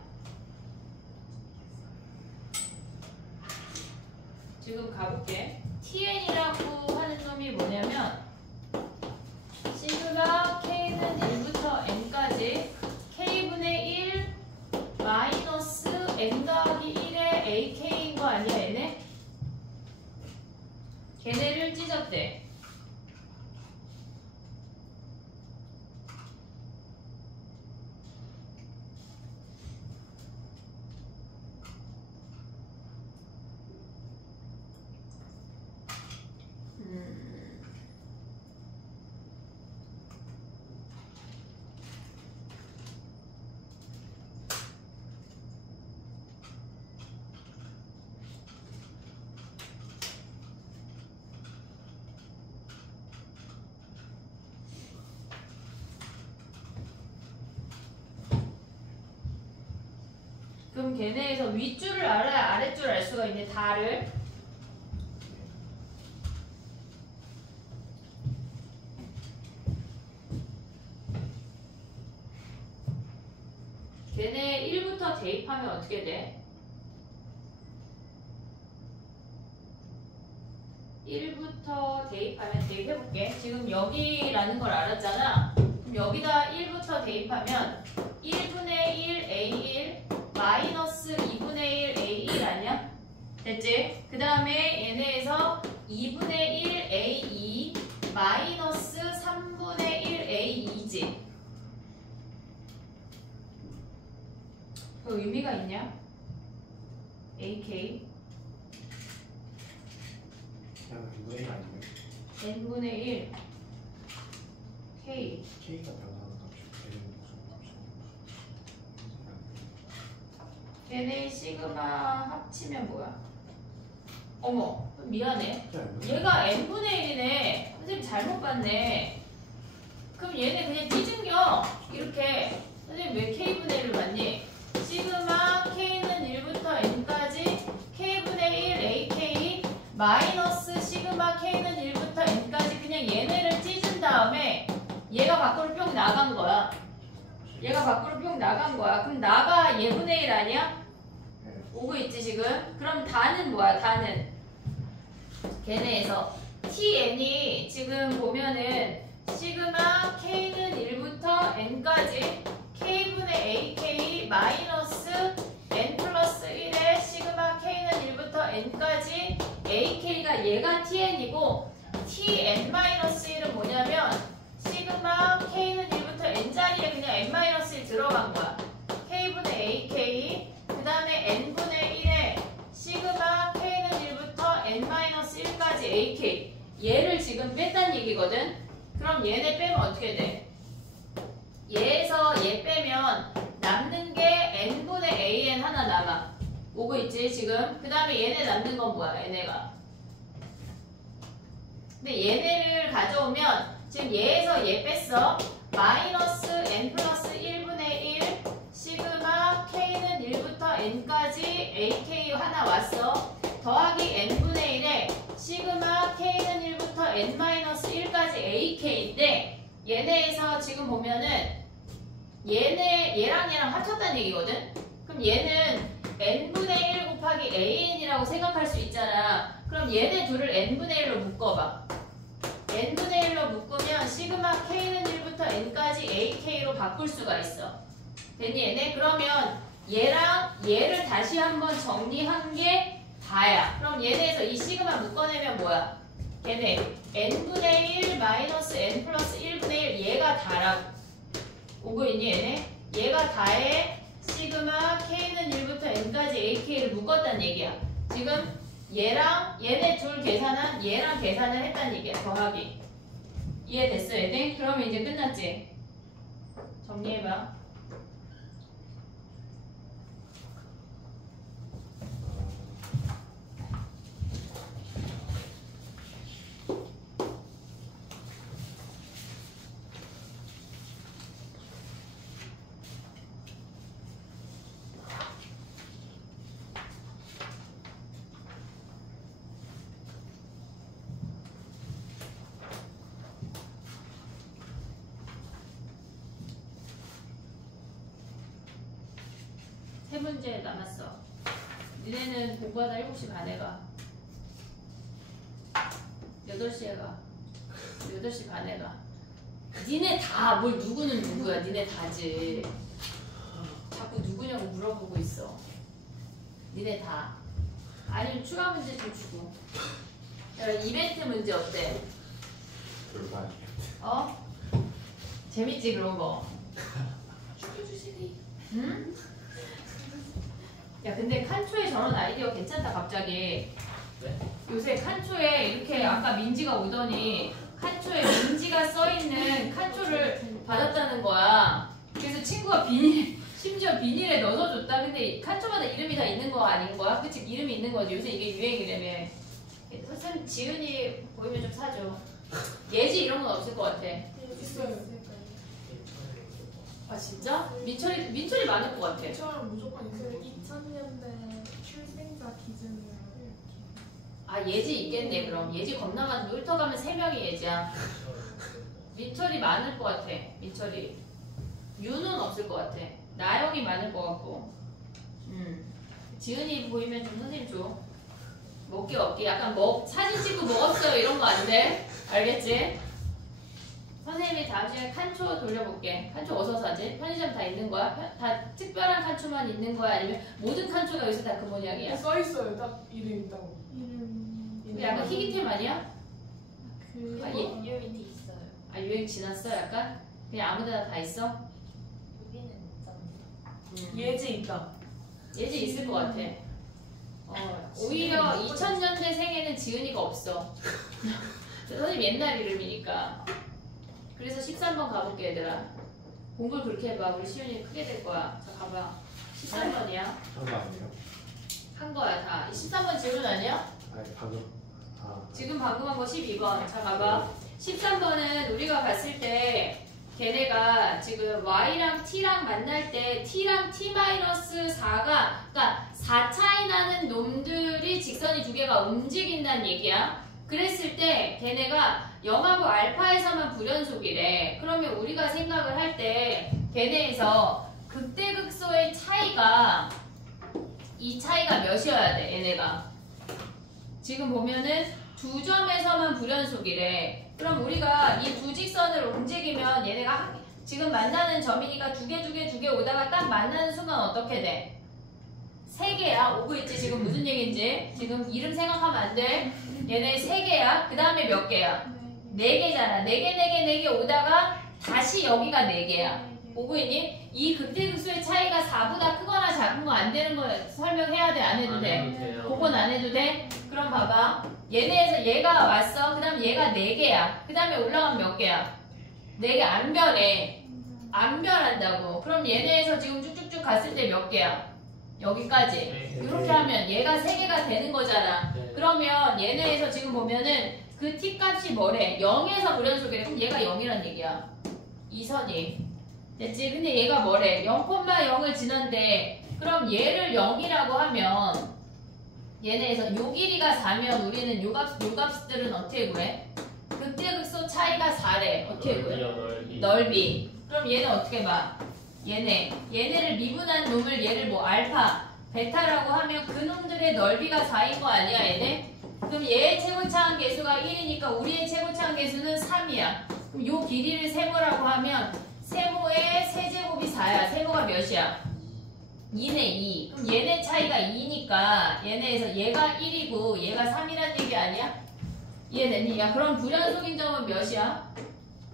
지금 가볼게. tn이라고 하는 놈이 뭐냐면 시그마 k는 1부터 n까지 k분의 1 마이너스 n 더하기 1의 ak인 거 아니야 얘네? 걔네를 찢었대. 그럼 걔네에서 윗줄을 알아야 아랫줄을 알 수가 있네. 다를. 걔네 1부터 대입하면 어떻게 돼? 1부터 대입하면 대입해볼게. 지금 여기라는 걸 알았잖아. 그럼 여기다 1부터 대입하면 1분의 1 A1 마이너스 2분의 1 A1 아니야? 됐지? 그 다음에 얘네에서 2분의 1 A2 마이너스 3분의 1 A2지. 그 의미가 있냐? AK 그냥 n분의 1 아니면 n분의 1 K k가 변하는 값이 n은 무슨 값이야? 걔네 시그마 합치면 뭐야? 어머 미안해. 그냥 얘가 n분의 1이네. 선생님 잘못 봤네. 그럼 얘네 그냥 찢은겨. 이렇게. 선생님 왜 k분의 1을 봤니? 시그마 k는 1부터 n까지 k분의 1 ak 마이너스 시그마 k는 1부터 n까지 그냥 얘네를 찢은 다음에 얘가 밖으로 뿅 나간 거야. 얘가 밖으로 뿅 나간 거야. 그럼 나가 얘분의 1 아니야? 네. 오고 있지 지금? 그럼 다는 뭐야? 다는 걔네에서 tn이 지금 보면은 시그마 k는 1부터 n까지 k분의 ak 마이너스 n 플러스 1의 시그마 k는 1부터 n까지 ak가 얘가 tn이고 tn-1은 뭐냐면 시그마 k는 1부터 n자리에 그냥 n-1 들어간 거야. k분의 ak 그 다음에 n분의 1에 시그마 k는 1부터 n-1까지 ak 얘를 지금 뺐단 얘기거든. 그럼 얘네 빼면 어떻게 돼? 얘에서 얘 빼면 남는 게 n분의 an 하나 남아. 오고 있지 지금? 그 다음에 얘네 남는 건 뭐야? 얘네가. 근데 얘네를 가져오면 지금 얘에서 얘 뺐어. 마이너스 n 플러스 1분의 1 시그마 k는 1부터 n까지 ak 하나 왔어. 더하기 n분의 1에 시그마 k는 1부터 n-1까지 ak인데 얘네에서 지금 보면은 얘랑 합쳤다는 얘기거든? 그럼 얘는 n분의 1 곱하기 an이라고 생각할 수 있잖아. 그럼 얘네 둘을 n분의 1로 묶어봐. n분의 1로 묶으면 시그마 k는 1부터 n까지 ak로 바꿀 수가 있어. 됐니 얘네? 그러면 얘랑 얘를 다시 한번 정리한 게 다야. 그럼 얘네에서 이 시그마 묶어내면 뭐야? 얘네 n분의 1 마이너스 n 플러스 1분의 1 얘가 다라고. 오고 있니 얘네? 얘가 다에 시그마 k는 1부터 n까지 ak를 묶었단 얘기야. 지금 얘랑 얘네 둘 계산한 얘랑 계산을 했단 얘기야. 더하기. 이해됐어 얘네? 그러면 이제 끝났지? 정리해봐. 세 문제 남았어. 니네는 공부하다 7시 반에 가. 8시에 가. 8시 반에 가. 니네 다, 뭘 누구는 누구야. 니네 다지. 자꾸 누구냐고 물어보고 있어. 니네 다. 아니면 추가 문제 좀 주고. 야, 이벤트 문제 어때? 돌발. 어? 재밌지 그런 거? 죽여주시리. 응? 야 근데 칸초의 저런 아이디어 괜찮다 갑자기. 왜? 요새 칸초에 이렇게 아까 민지가 오더니 칸초에 민지가 써있는 칸초를 받았다는 거야. 그래서 친구가 심지어 비닐에 넣어서 줬다. 근데 칸초마다 이름이 다 있는 거 아닌 거야? 그치? 이름이 있는 거지. 요새 이게 유행이라며. 선생님 지은이 보이면 좀 사줘. 예지 이런 건 없을 것 같아. 있어요. 아 진짜? 민철이 많을 것 같아. 저는 무조건 그 2000년대 출생자 기준으로 이렇게. 아 예지 있겠네 그럼. 예지 겁나 많은 놀터 가면 3명이 예지야. 민철이 많을 것 같아. 민철이. 유는 없을 것 같아. 나영이 많을 것 같고. 지은이 보이면 좀 선생님 줘. 먹기 없기. 약간 사진 찍고 먹었어요 이런 거 안 돼. 알겠지? 선생님이 다음 시간에 칸초 돌려볼게. 칸초 어디서 사지? 편의점 다 있는 거야? 다 특별한 칸초만 있는 거야? 아니면 모든 칸초가 요새 다 그 모양이야? 써 있어요. 딱 이름 있다고. 약간 희귀템 아니야? 그 아, 유인이 있어요. 아 유행 지났어 약간? 그냥 아무데나 다 있어? 여기는 있잖아요. 예지 있다. 예지 있을 것 같아. 오히려 2000년대 생에는 지은이가 없어. 선생님 옛날 이름이니까. 그래서 13번 가볼게 얘들아. 공부를 그렇게 해봐. 우리 시윤이 크게 될 거야. 자 가봐. 13번이야. 한거 아니에요? 한 거야 다. 13번 질문 아니야? 아니 방금. 아. 지금 방금 한 거 12번. 자 가봐. 13번은 우리가 봤을 때 걔네가 지금 y랑 t랑 만날 때 t랑 t-4가 그러니까 4 차이 나는 놈들이 직선이 두 개가 움직인다는 얘기야. 그랬을 때 걔네가 0하고 알파에서만 불연속이래. 그러면 우리가 생각을 할 때 걔네에서 극대극소의 차이가 이 차이가 몇이어야 돼 얘네가. 지금 보면은 두 점에서만 불연속이래. 그럼 우리가 이 두 직선을 움직이면 얘네가 지금 만나는 점이니까 두 개 오다가 딱 만나는 순간 어떻게 돼? 세 개야. 오고 있지? 지금 무슨 얘기인지. 지금 이름 생각하면 안 돼. 얘네 세 개야. 그 다음에 몇 개야? 네 개잖아. 네 개 오다가 다시 여기가 네 개야. 오고 있니? 이 극대극소의 차이가 4보다 크거나 작은 거 안 되는 거 설명해야 돼? 안 해도 돼? 그건 안 해도 돼? 그럼 봐봐. 얘네에서 얘가 왔어. 그 다음 얘가 4개야. 그 다음에 올라가면 몇 개야? 4개 안 변해. 안 변한다고. 그럼 얘네에서 지금 쭉쭉쭉 갔을 때 몇 개야? 여기까지. 이렇게 하면 얘가 3개가 되는 거잖아. 그러면 얘네에서 지금 보면은 그 t 값이 뭐래? 0에서 불연속이래. 그럼 얘가 0이란 얘기야. 이 선이. 됐지? 근데 얘가 뭐래? 0,0을 지난데 그럼 얘를 0이라고 하면 얘네에서 요 길이가 4면 우리는 요 값들은 어떻게 구해? 극대극소 차이가 4래. 어떻게 구해? 넓이. 그럼 얘는 어떻게 봐? 얘네를 미분한 놈을 얘를 뭐 알파, 베타라고 하면 그 놈들의 넓이가 4인 거 아니야 얘네? 그럼 얘의 최고차항 계수가 1이니까 우리의 최고차항 계수는 3이야. 그럼 요 길이를 세모라고 하면 세모의 세제곱이 4야. 세모가 몇이야? 2네 2. 그럼 얘네 차이가 2니까 얘네에서 얘가 1이고 얘가 3이란 얘기 아니야? 이해됐니? 야 그럼 불연속인 점은 몇이야?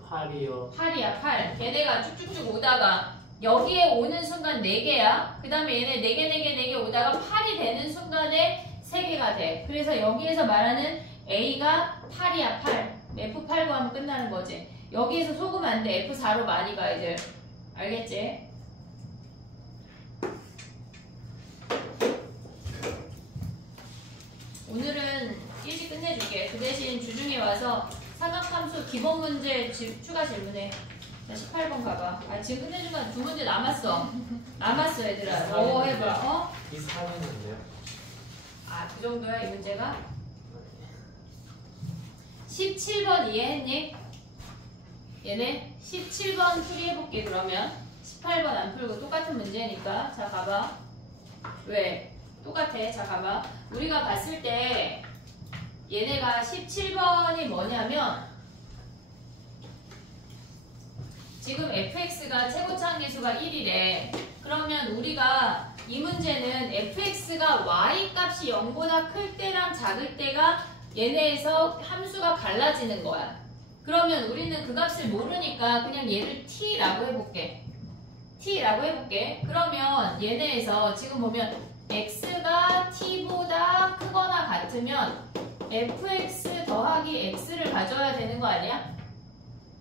8이요. 8이야 8. 걔네가 쭉쭉쭉 오다가 여기에 오는 순간 4개야. 그 다음에 얘네 4개 오다가 8이 되는 순간에 3개가 돼. 그래서 여기에서 말하는 A가 8이야 8. F8 구하면 끝나는 거지. 여기에서 속으면 안 돼. F4로 많이 가 이제. 알겠지? 오늘은 일찍 끝내줄게. 그 대신 주중에 와서 삼각함수 기본 문제 추가 질문해. 자, 18번 가봐. 아, 지금 끝내준 건 두 문제 남았어. 남았어, 얘들아. 너 해봐. 어? 이 4년인데요? 아, 그 정도야, 이 문제가? 17번 이해했니? 얘네 17번 풀이해볼게, 그러면. 18번 안 풀고 똑같은 문제니까. 자, 가봐. 왜? 똑같아. 자, 가봐. 우리가 봤을 때 얘네가 17번이 뭐냐면 지금 fx가 최고차항 계수가 1이래. 그러면 우리가 이 문제는 fx가 y 값이 0보다 클 때랑 작을 때가 얘네에서 함수가 갈라지는 거야. 그러면 우리는 그 값을 모르니까 그냥 얘를 t라고 해볼게. t라고 해볼게. 그러면 얘네에서 지금 보면 x가 t보다 크거나 같으면 fx 더하기 x를 가져야 되는 거 아니야?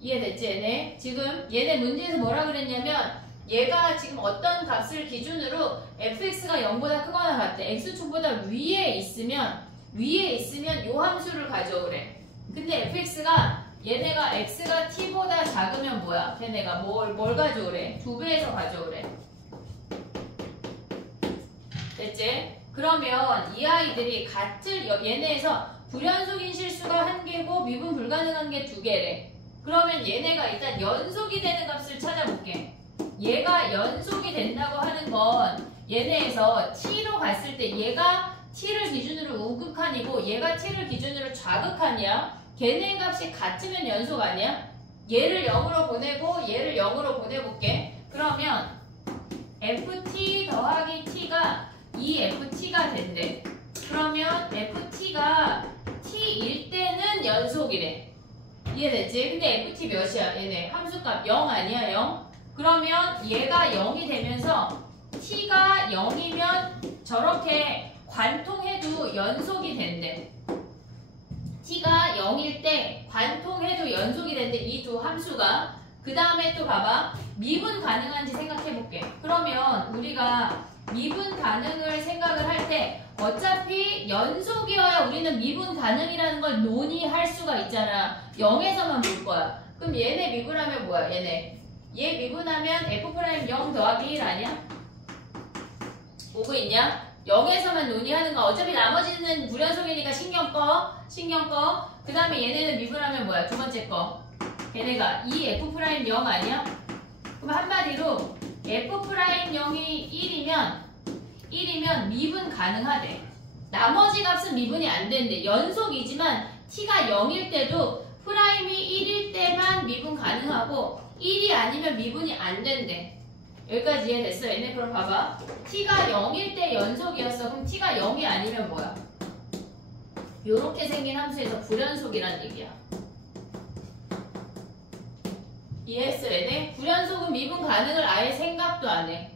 이해됐지 얘네? 지금 얘네 문제에서 뭐라 그랬냐면 얘가 지금 어떤 값을 기준으로 fx가 0보다 크거나 같대. x축보다 위에 있으면 요 함수를 가져오래. 근데 fx가 얘네가 x가 t보다 작으면 뭐야? 걔네가 뭘 가져오래? 2배에서 가져오래. 됐지? 그러면 이 아이들이 얘네에서 불연속인 실수가 1개고 미분 불가능한 게 2개래. 그러면 얘네가 일단 연속이 되는 값을 찾아볼게. 얘가 연속이 된다고 하는 건 얘네에서 t로 갔을 때 얘가 t를 기준으로 우극한이고 얘가 t를 기준으로 좌극한이야. 걔네 값이 같으면 연속 아니야? 얘를 0으로 보내고 얘를 0으로 보내볼게. 그러면 ft 더하기 t가 2ft가 된대. 그러면 ft가 t일 때는 연속이래. 이해됐지? 근데 ft 몇이야? 얘네 함수값 0 아니야? 0? 그러면 얘가 0이 되면서 t가 0이면 저렇게 관통해도 연속이 된대. t가 0일 때 관통해도 연속이 된대. 이 두 함수가. 그 다음에 또 봐봐. 미분 가능한지 생각해볼게. 그러면 우리가 미분 가능을 생각을 할 때 어차피 연속이어야 우리는 미분 가능이라는 걸 논의할 수가 있잖아. 0에서만 볼 거야. 그럼 얘네 미분하면 뭐야? 얘 미분하면 f'0 더하기 1 아니야? 오고 있냐? 0에서만 논의하는 거. 어차피 나머지는 불연속이니까 신경 꺼. 그 다음에 얘네는 미분하면 뭐야? 두 번째 거. 얘네가 이 f'0 아니야? 그럼 한마디로 F'0이 1이면 미분 가능하대. 나머지 값은 미분이 안 된대. 연속이지만 t가 0일 때도 프라임이 1일 때만 미분 가능하고 1이 아니면 미분이 안 된대. 여기까지 이해됐어? 얘네 그럼 봐봐. t가 0일 때 연속이었어. 그럼 t가 0이 아니면 뭐야? 요렇게 생긴 함수에서 불연속이란 얘기야. 이해했어 얘네? 불연속은 미분 가능을 아예 생각도 안 해.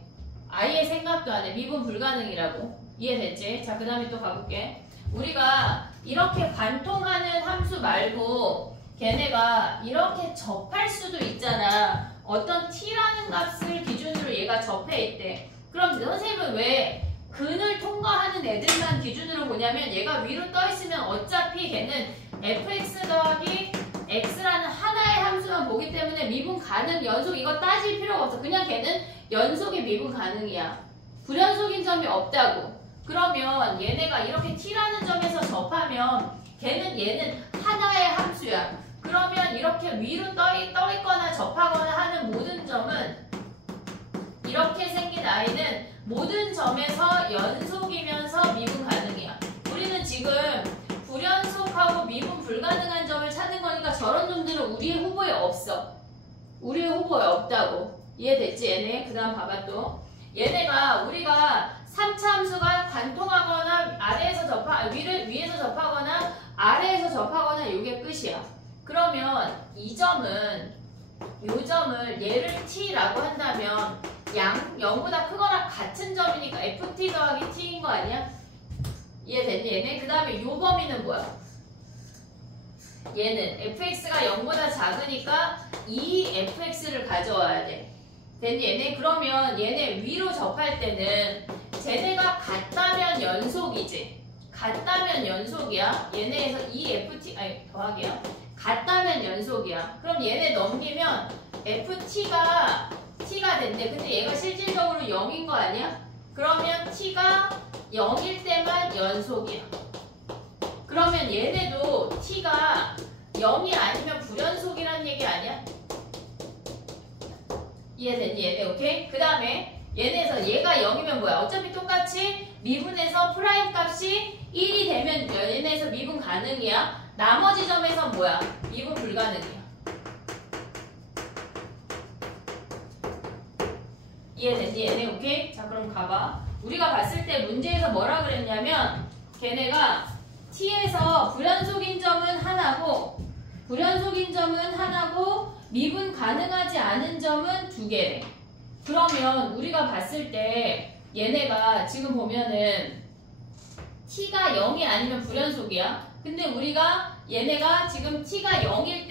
아예 생각도 안 해. 미분 불가능이라고. 이해됐지? 자, 그 다음에 또 가볼게. 우리가 이렇게 관통하는 함수 말고 걔네가 이렇게 접할 수도 있잖아. 어떤 t라는 값을 기준으로 얘가 접해 있대. 그럼 선생님은 왜 근을 통과하는 애들만 기준으로 보냐면 얘가 위로 떠 있으면 어차피 걔는 fx 더하기 x라는 하나의 함수만 보기 때문에 미분 가능, 연속 이거 따질 필요가 없어. 그냥 걔는 연속이 미분 가능이야. 불연속인 점이 없다고. 그러면 얘네가 이렇게 t라는 점에서 접하면 얘는 하나의 함수야. 그러면 이렇게 위로 떠 있거나 접하거나 하는 모든 점은 이렇게 생긴 아이는 모든 점에서 연속이면서 미분 가능이야. 우리는 지금 불연속하고 미분 불가능한 점을 찾는 거니까 저런 놈들은 우리의 후보에 없어. 우리의 후보에 없다고. 이해됐지 얘네? 그 다음 봐봐 또. 얘네가 우리가 3차 함수가 관통하거나 위에서 접하거나 아래에서 접하거나 이게 끝이야. 그러면 이 점은 요 점을 얘를 t라고 한다면 0보다 크거나 같은 점이니까 ft 더하기 t인 거 아니야? 이해됐니 얘네? 그 다음에 요 범위는 뭐야? 얘는 fx가 0보다 작으니까 이 fx를 가져와야 돼. 됐니 얘네? 그러면 얘네 위로 접할 때는 쟤네가 같다면 연속이지. 같다면 연속이야. 얘네에서 이 ft 더하기야. 같다면 연속이야. 그럼 얘네 넘기면 ft가 t가 된대. 근데 얘가 실질적으로 0인 거 아니야? 그러면 t가 0일 때만 연속이야. 그러면 얘네도 t가 0이 아니면 불연속이라는 얘기 아니야? 이해됐니 얘네? 오케이? 그 다음에 얘네에서 얘가 0이면 뭐야? 어차피 똑같이 미분에서 프라임 값이 1이 되면 얘네에서 미분 가능이야. 나머지 점에서 뭐야? 미분 불가능이야. 이해됐니 얘네? 오케이? 자 그럼 가봐. 우리가 봤을 때 문제에서 뭐라 그랬냐면 걔네가 t에서 불연속인 점은 하나고 미분 가능하지 않은 점은 2개래. 그러면 우리가 봤을 때 얘네가 지금 보면은 t가 0이 아니면 불연속이야. 근데 우리가 얘네가 지금 t가 0일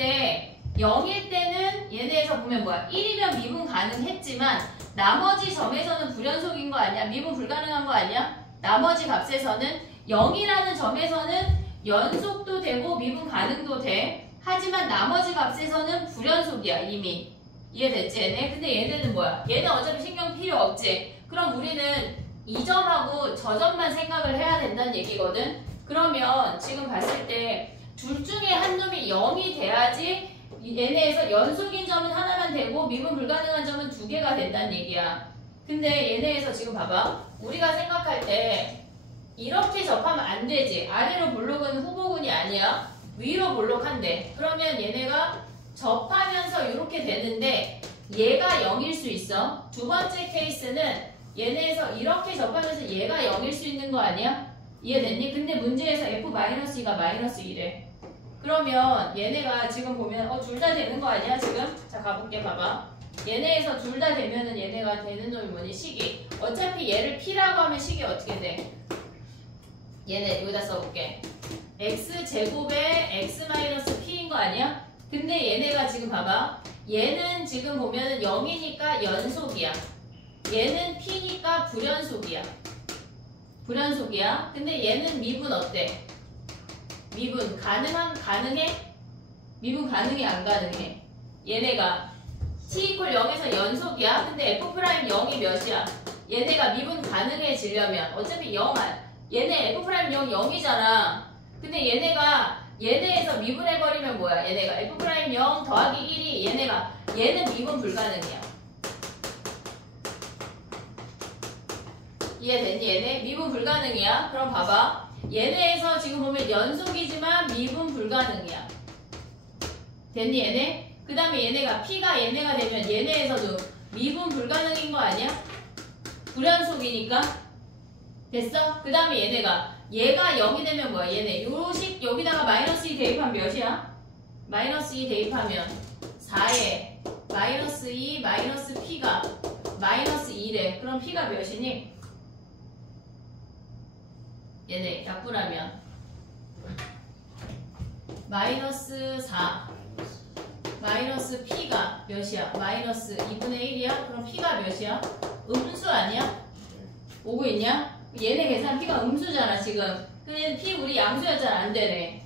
때는 얘네에서 보면 뭐야? 1이면 미분 가능했지만 나머지 점에서는 불연속인 거 아니야? 미분 불가능한 거 아니야? 나머지 값에서는 0이라는 점에서는 연속도 되고 미분 가능도 돼. 하지만 나머지 값에서는 불연속이야 이미. 이해됐지 얘네? 근데 얘네는 뭐야? 얘는 어차피 신경 필요 없지. 그럼 우리는 이 점하고 저 점만 생각을 해야 된다는 얘기거든. 그러면 지금 봤을 때 둘 중에 한 놈이 0이 돼야지 얘네에서 연속인 점은 하나만 되고 미분 불가능한 점은 2개가 된다는 얘기야. 근데 얘네에서 지금 봐봐. 우리가 생각할 때 이렇게 접하면 안 되지. 아래로 볼록은 후보군이 아니야. 위로 볼록한데. 그러면 얘네가 접하면서 이렇게 되는데 얘가 0일 수 있어. 두 번째 케이스는 얘네에서 이렇게 접하면서 얘가 0일 수 있는 거 아니야? 이해됐니? 근데 문제에서 f-2가 -2래. 그러면 얘네가 지금 보면 둘 다 되는 거 아니야 지금? 자 가볼게 봐봐. 얘네에서 둘 다 되면은 얘네가 되는 놈이 뭐니? 식이. 어차피 얘를 p라고 하면 식이 어떻게 돼? 얘네 여기다 써볼게. x제곱에 x-p인 거 아니야? 근데 얘네가 지금 봐봐. 얘는 지금 보면은 0이니까 연속이야. 얘는 p니까 불연속이야. 근데 얘는 미분 어때? 미분 가능해? 미분 가능해 안 가능해? 얘네가 t = 0에서 연속이야. 근데 f'0이 몇이야? 얘네가 미분 가능해지려면 어차피 얘네 f'0 0이잖아. 근데 얘네에서 미분해버리면 뭐야? 얘네가 f'0 더하기 1이 얘는 미분 불가능이야. 이해됐니? 얘네 미분 불가능이야. 그럼 봐봐. 얘네에서 지금 보면 연속이지만 미분 불가능이야. 됐니 얘네? 그 다음에 얘네가 P가 얘네가 되면 얘네에서도 미분 불가능인 거 아니야? 불연속이니까. 됐어? 그 다음에 얘가 0이 되면 뭐야? 얘네 요식 여기다가 마이너스 2 대입하면 몇이야? 마이너스 2 대입하면 4에 마이너스 2 마이너스 P가 마이너스 2래. 그럼 P가 몇이니? 얘네 약분하면 마이너스 4 마이너스 P가 몇이야? 마이너스 2분의 1이야? 그럼 P가 몇이야? 음수 아니야? 오고 있냐? 얘네 계산 P가 음수잖아 지금. 근데 P 우리 양수였잖아. 안 되네.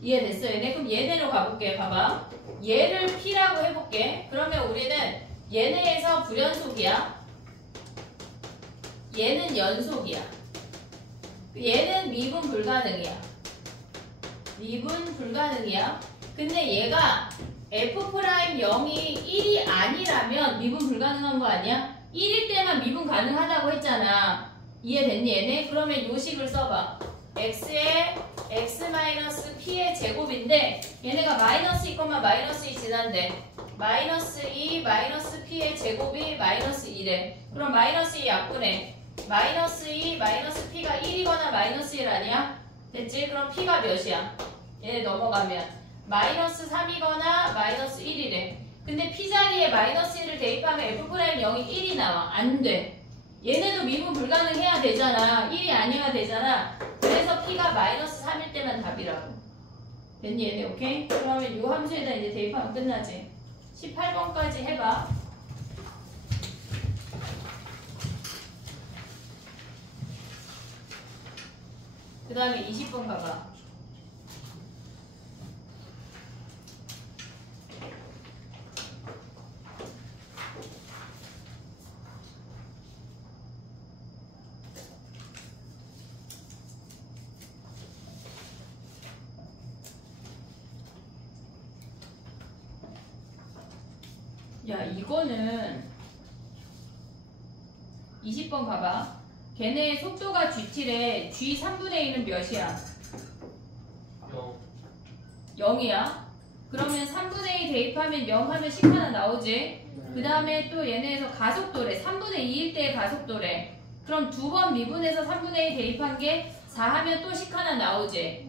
이해됐어 얘네? 그럼 얘네로 가볼게. 봐봐. 얘를 P라고 해볼게. 그러면 우리는 얘네에서 불연속이야. 얘는 연속이야. 얘는 미분 불가능이야. 미분 불가능이야. 근데 얘가 F'0이 1이 아니라면 미분 불가능한 거 아니야? 1일 때만 미분 가능하다고 했잖아. 이해됐니 얘네? 그러면 요식을 써봐. x에 x-p의 제곱인데 얘네가 마이너스 2, 마이너스 2 지난데 마이너스 2 마이너스 p의 제곱이 마이너스 2래. 그럼 마이너스 2 약분해. 마이너스 2 마이너스 p가 1이거나 마이너스 1 아니야? 됐지? 그럼 p가 몇이야? 얘네 넘어가면 마이너스 3이거나 마이너스 1이래. 근데 p 자리에 마이너스 1을 대입하면 f'0이 1이 나와. 안 돼. 얘네도 미분 불가능해야 되잖아. 1이 아니어야 되잖아. 그래서 p가 마이너스 3일 때만 답이라고. 됐니 얘네? 오케이? 그러면 이 함수에다 이제 대입하면 끝나지. 18번까지 해봐. 그 다음에 20번 가봐. 야 이거는 20번 가봐. 걔네 속도가 gt래. g 3분의 1은 몇이야? 0이야. 그러면 3분의 2 대입하면 0 하면 식 하나 나오지. 그 다음에 또 얘네에서 가속도래. 3분의 2일 때의 가속도래. 그럼 두 번 미분해서 3분의 2 대입한 게 4 하면 또 식 하나 나오지.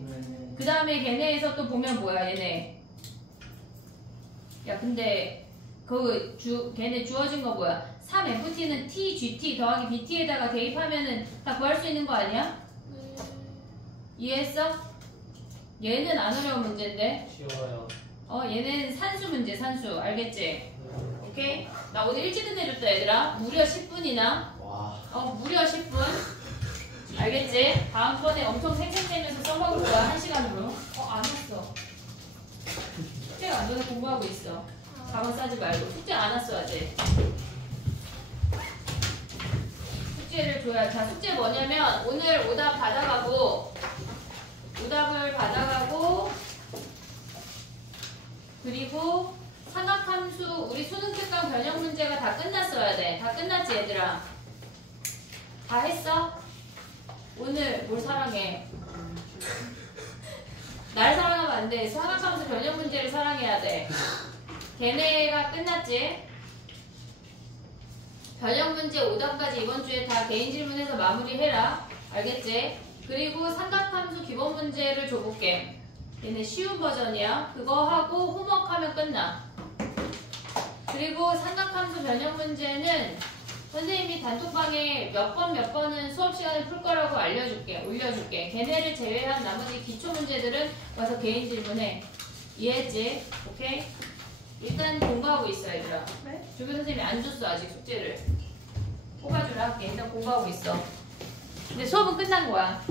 그 다음에 걔네에서 또 보면 뭐야 얘네. 야 근데 걔네 주어진 거 뭐야? 3FT는 TGT 더하기 BT에다가 대입하면은 다 구할 수 있는 거 아니야? 이해했어? 얘는 안 어려운 문제인데. 쉬워요. 얘는 산수 문제, 산수. 알겠지? 오케이? 나 오늘 일찍 끝내줬다 얘들아. 무려 10분이나. 와. 무려 10분. 알겠지? 다음번에 엄청 생생내면서 써먹을 거야. 1시간으로. 안 왔어. 숙제가 안 돼서 공부하고 있어. 가방 싸지 말고. 숙제 안 왔어 아직. 숙제를 줘야. 자, 숙제 뭐냐면 오늘 오답 받아가고 오답을 받아가고 그리고 삼각함수 우리 수능 특강 변형 문제가 다 끝났어야 돼. 다 끝났지 얘들아? 다 했어? 오늘 뭘 사랑해? 날 사랑하면 안 돼. 삼각함수 변형 문제를 사랑해야 돼. 걔네가 끝났지? 변형 문제 5단까지 이번 주에 다 개인 질문해서 마무리해라. 알겠지? 그리고 삼각함수 기본 문제를 줘볼게. 얘네 쉬운 버전이야. 그거 하고 홈워크하면 끝나. 그리고 삼각함수 변형 문제는 선생님이 단톡방에 몇 번은 수업 시간에 풀 거라고 알려줄게. 올려줄게. 걔네를 제외한 나머지 기초 문제들은 와서 개인 질문해. 이해했지? 오케이? 일단 공부하고 있어 얘들아. 네? 조교 선생님이 안 줬어 아직 숙제를. 뽑아주라 할게. 일단 공부하고 있어. 근데 수업은 끝난 거야.